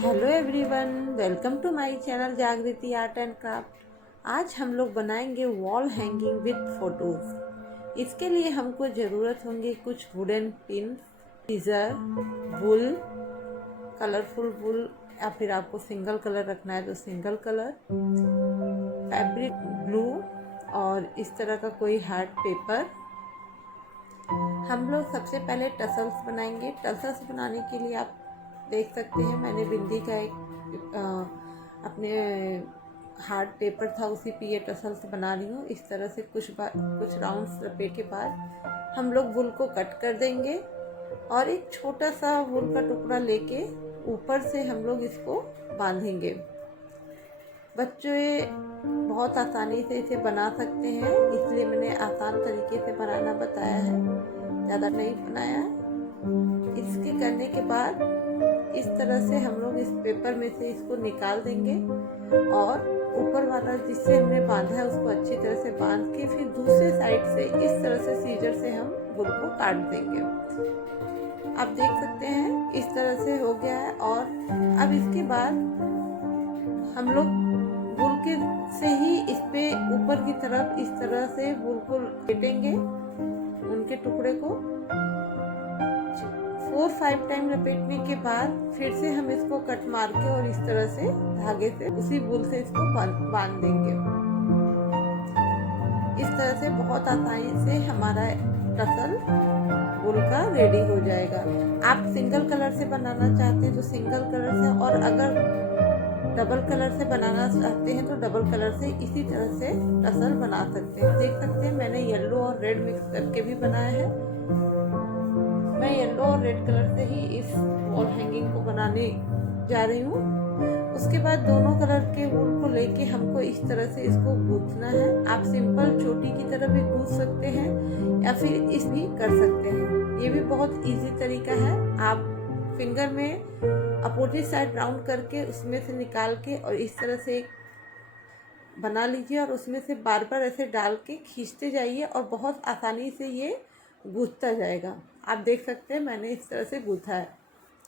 Hello everyone, welcome to my channel Jagriti art and craft. आज हम लोग बनाएंगे वॉल हैंगिंग विद फोटोज़। इसके लिए हमको ज़रूरत होंगी कुछ वुडन पिन, सीजर, वुल, कलरफुल वुल या फिर आपको सिंगल कलर रखना है तो सिंगल कलर, फैब्रिक ग्लू और इस तरह का कोई हार्ड पेपर। हम लोग सबसे पहले टसल्स बनाएंगे। टसल्स बनाने के लिए आप देख सकते हैं मैंने बिंदी का एक अपने हार्ड पेपर था, उसी पे ये टसल्स बना रही हूँ। इस तरह से कुछ राउंड्स लपेट के बाद हम लोग वुल को कट कर देंगे और एक छोटा सा वुल का टुकड़ा लेके ऊपर से हम लोग इसको बांधेंगे। बच्चे बहुत आसानी से इसे बना सकते हैं, इसलिए मैंने आसान तरीके से बनाना बताया है, ज़्यादा नहीं बनाया है। इसके करने के बाद इस तरह से हम लोग इस पेपर में से इसको निकाल देंगे और ऊपर वाला जिससे हमने बांधा है उसको अच्छी तरह से बांध के फिर दूसरे साइड से इस तरह से सीजर से हम वुल को काट देंगे। आप देख सकते हैं इस तरह से हो गया है। और अब इसके बाद हम लोग वुल के से ही इस पे ऊपर की तरफ इस तरह से वुल को लपेटेंगे, उनके टुकड़े को 4-5 टाइम लपेटने के बाद फिर से हम इसको कट मार के और इस तरह से धागे से उसी वुल से इसको बांध देंगे। इस तरह से बहुत आसानी से हमारा टसल वुल का रेडी हो जाएगा। आप सिंगल कलर से बनाना चाहते हैं तो सिंगल कलर से, और अगर डबल कलर से बनाना चाहते हैं तो डबल कलर से इसी तरह से टसल बना सकते हैं। देख सकते हैं मैंने येलो और रेड मिक्स करके भी बनाया है। मैं येलो और रेड कलर से ही इस वॉल हैंगिंग को बनाने जा रही हूँ। उसके बाद दोनों कलर के वुल को लेके हमको इस तरह से इसको गूंथना है। आप सिंपल चोटी की तरह भी गूंथ सकते हैं या फिर इस भी कर सकते हैं। ये भी बहुत इजी तरीका है। आप फिंगर में अपोजिट साइड राउंड करके उसमें से निकाल के और इस तरह से एक बना लीजिए और उसमें से बार बार ऐसे डाल के खींचते जाइए और बहुत आसानी से ये गूंथता जाएगा। आप देख सकते हैं मैंने इस तरह से गूंथा है।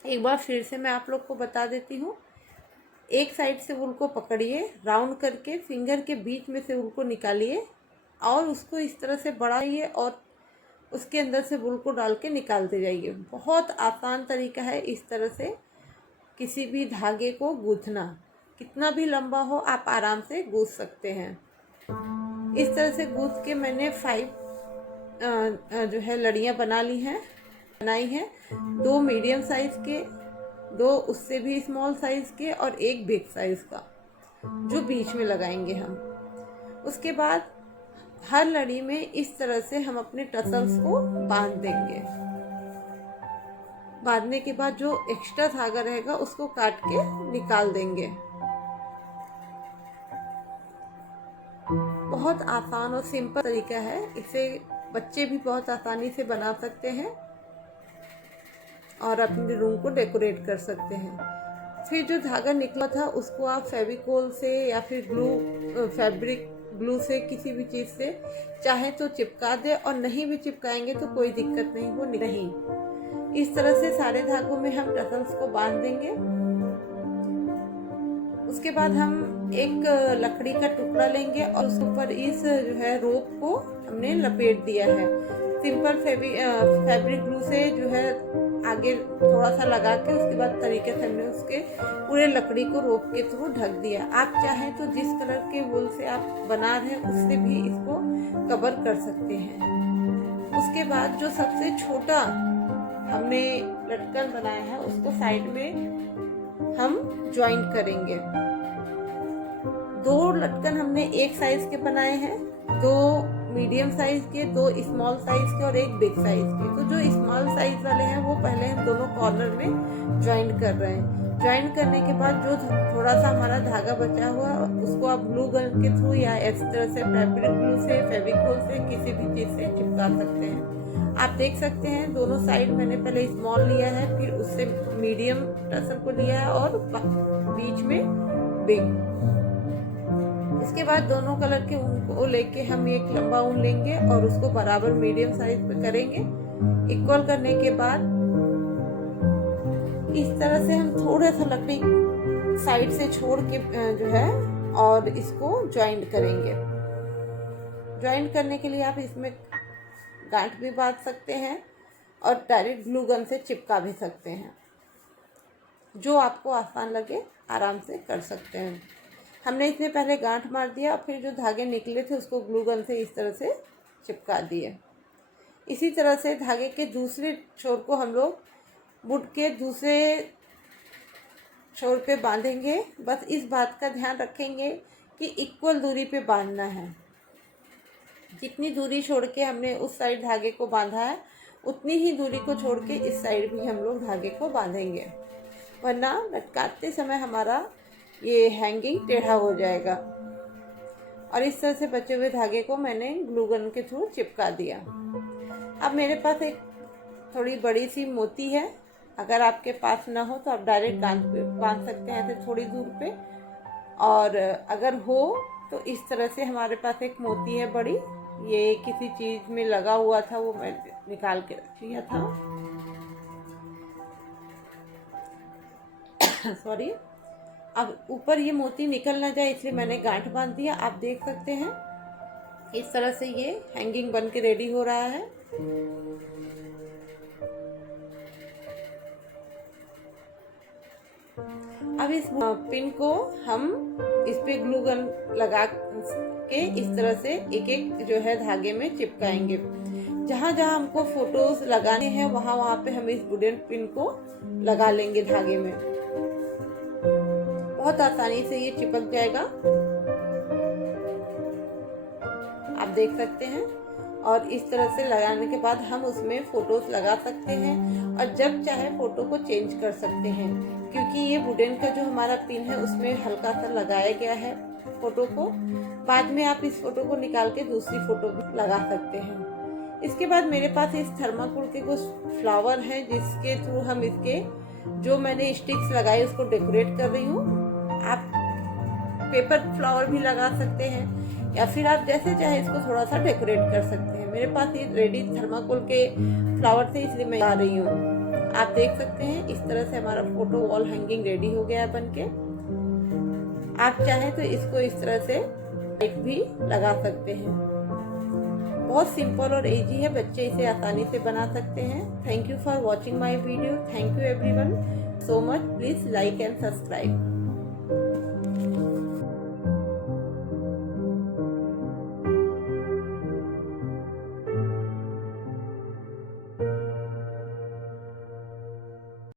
एक बार फिर से मैं आप लोग को बता देती हूँ। एक साइड से वुल को पकड़िए, राउंड करके फिंगर के बीच में से वुल को निकालिए और उसको इस तरह से बढ़ाइए और उसके अंदर से वुल को डाल के निकालते जाइए। बहुत आसान तरीका है इस तरह से किसी भी धागे को गूंथना। कितना भी लंबा हो आप आराम से गूंथ सकते हैं। इस तरह से गूंथ के मैंने 5 जो है लड़ियाँ बनाई हैं। 2 मीडियम साइज़ के, 2 उससे भी स्मॉल साइज़ के और 1 बिग साइज़ का, जो बीच में लगाएंगे हम। उसके बाद हर लड़ी में इस तरह से हम अपने टसल्स को बांध देंगे। बांधने के बाद जो एक्स्ट्रा धागा रहेगा उसको काट के निकाल देंगे। बहुत आसान और सिंपल तरीका है। इसे बच्चे भी बहुत आसानी से बना सकते हैं और अपने रूम को डेकोरेट कर सकते हैं। फिर जो धागा निकला था उसको आप फेविकोल से या फिर फैब्रिक ग्लू से, किसी भी चीज़ से चाहे तो चिपका दे, और नहीं भी चिपकाएंगे तो कोई दिक्कत नहीं, वो नहीं। इस तरह से सारे धागों में हम टसल्स को बांध देंगे। उसके बाद हम एक लकड़ी का टुकड़ा लेंगे और उसके ऊपर इस जो है रोप को हमने लपेट दिया है। सिंपल फैब्रिक ग्लू से जो है आगे थोड़ा सा लगा के उसके बाद तरीके से हमने उसके पूरे लकड़ी को रोप के थ्रू ढक दिया। आप चाहें तो जिस कलर के वुल से आप बना रहे हैं उससे भी इसको कवर कर सकते हैं। उसके बाद जो सबसे छोटा हमने लटकन बनाया है उसको साइड में हम ज्वाइन करेंगे। 2 लटकन हमने एक साइज के बनाए हैं, 2 मीडियम साइज के, 2 स्मॉल साइज के और 1 बिग साइज के। तो जो स्मॉल साइज वाले हैं वो पहले हम दोनों कॉर्नर में ज्वाइन कर रहे हैं। ज्वाइन करने के बाद जो थोड़ा सा हमारा धागा बचा हुआ उसको आप ग्लू गन के थ्रू या इस तरह से फैब्रिक ग्लू से, फेविकोल से, किसी भी चीज़ से चिपका सकते हैं। आप देख सकते हैं दोनों साइड मैंने पहले स्मॉल लिया है, फिर उससे मीडियम टसल को लिया है और बीच में बिग। इसके बाद दोनों कलर के ऊन को लेके हम एक लंबा ऊन लेंगे और उसको बराबर मीडियम साइज पे करेंगे। इक्वल करने के बाद इस तरह से हम थोड़ा सा लकड़ी साइड से छोड़ के जो है और इसको ज्वाइंट करेंगे। ज्वाइंट करने के लिए आप इसमें गांठ भी बांध सकते हैं और डायरेक्ट ग्लू गन से चिपका भी सकते हैं, जो आपको आसान लगे आराम से कर सकते हैं। हमने इसमें पहले गांठ मार दिया और फिर जो धागे निकले थे उसको ग्लू गन से इस तरह से चिपका दिए। इसी तरह से धागे के दूसरे छोर को हम लोग वुड के दूसरे छोर पे बांधेंगे। बस इस बात का ध्यान रखेंगे कि इक्वल दूरी पे बांधना है। जितनी दूरी छोड़ के हमने उस साइड धागे को बांधा है उतनी ही दूरी को छोड़ के इस साइड भी हम लोग धागे को बांधेंगे, वरना लटकाते समय हमारा ये हैंगिंग टेढ़ा हो जाएगा। और इस तरह से बचे हुए धागे को मैंने ग्लू गन के थ्रू चिपका दिया। अब मेरे पास एक थोड़ी बड़ी सी मोती है, अगर आपके पास ना हो तो आप डायरेक्ट बांध सकते हैं ऐसे थोड़ी दूर पे, और अगर हो तो इस तरह से हमारे पास एक मोती है बड़ी, ये किसी चीज में लगा हुआ था, वो मैं निकाल के रख लिया था सॉरी। अब ऊपर ये मोती निकल ना जाए इसलिए मैंने गांठ बांध दिया। आप देख सकते हैं इस तरह से ये हैंगिंग बन के रेडी हो रहा है। अब इस पिन को हम इस पे ग्लू गन लगा के इस तरह से एक एक जो है धागे में चिपकाएंगे। जहाँ जहाँ हमको फोटोज लगाने हैं वहाँ वहाँ पे हम इस वुडन पिन को लगा लेंगे धागे में। बहुत आसानी से ये चिपक जाएगा, आप देख सकते हैं। और इस तरह से लगाने के बाद हम उसमें फोटोज लगा सकते हैं और जब चाहे फोटो को चेंज कर सकते हैं, क्योंकि ये वुडन का जो हमारा पिन है उसमें हल्का सा लगाया गया है फोटो को। बाद में आप इस फोटो को निकाल के दूसरी फोटो भी लगा सकते हैं। इसके बाद मेरे पास इस थर्माकोल के कुछ फ्लावर हैं जिसके थ्रू हम इसके जो मैंने स्टिक्स लगाए उसको डेकोरेट कर रही हूँ। आप पेपर फ्लावर भी लगा सकते हैं या फिर आप जैसे चाहे इसको थोड़ा सा डेकोरेट कर सकते हैं। मेरे पास ये रेडी थर्माकोल के फ्लावर थे इसलिए मैं ला रही हूँ। आप देख सकते हैं इस तरह से हमारा फोटो वॉल हैंगिंग रेडी हो गया है बनके। आप चाहे तो इसको इस तरह से लाइट भी लगा सकते हैं। बहुत सिंपल और इजी है, बच्चे इसे आसानी से बना सकते हैं। Thank you for watching my video. Thank you everyone so much. Please like and subscribe.